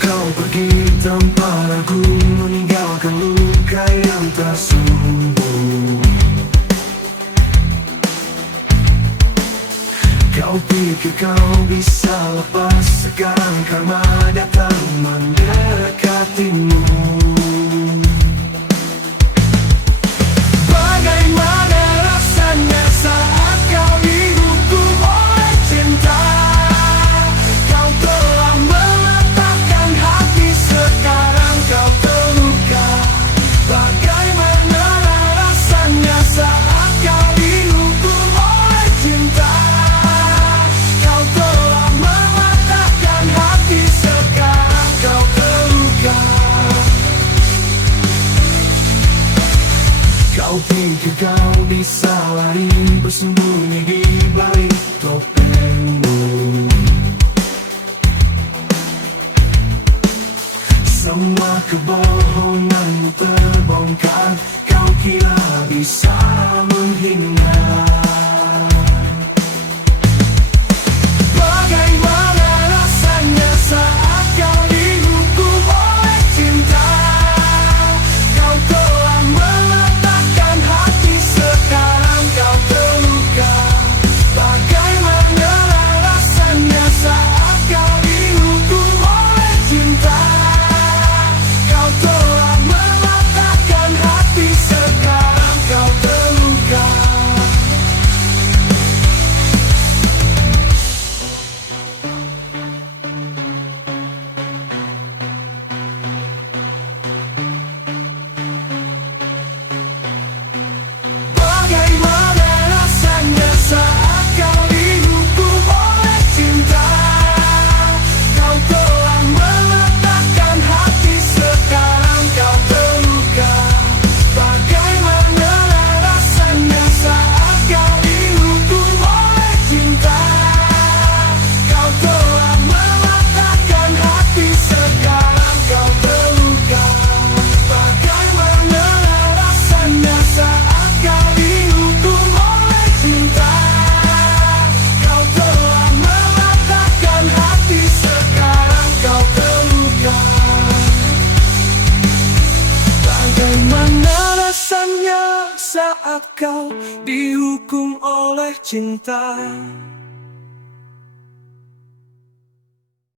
kau pergi tanpa ragu, meninggalkan luka yang tak sembuh. Kau pikir kau bisa lepas, sekarang karma datang mendekatimu. Bagaimana rasanya saat kau dihukum oleh cinta? Kau telah meletakkan hati, sekarang kau terluka. Bagaimana rasanya saat kau dihukum oleh cinta? Kau telah mematahkan hati, sekarang kau terluka. Kau pikir kau bisa lari, bersembunyi di balik topengmu. Semua kebohonganmu terbongkar, kau kira bisa menghindar. Bagaimana rasanya saat kau dihukum oleh cinta? Kau telah meletakkan hati, sekarang kau terluka. Bagaimana rasanya saat kau dihukum oleh cinta? Kau telah mematahkan hati, sekarang kau terluka. Bagaimana rasanya saat kau dihukum oleh cinta? Kau telah meletakkan hati, sekarang kau terluka. Bagaimana rasanya saat kau dihukum oleh cinta? Kau telah mematahkan hati, sekarang kau terluka. Bagaimana rasanya saat kau dihukum oleh cinta? Kau telah mematahkan hati, sekarang kau terluka. Bagaimana rasanya saat kau dihukum oleh cinta?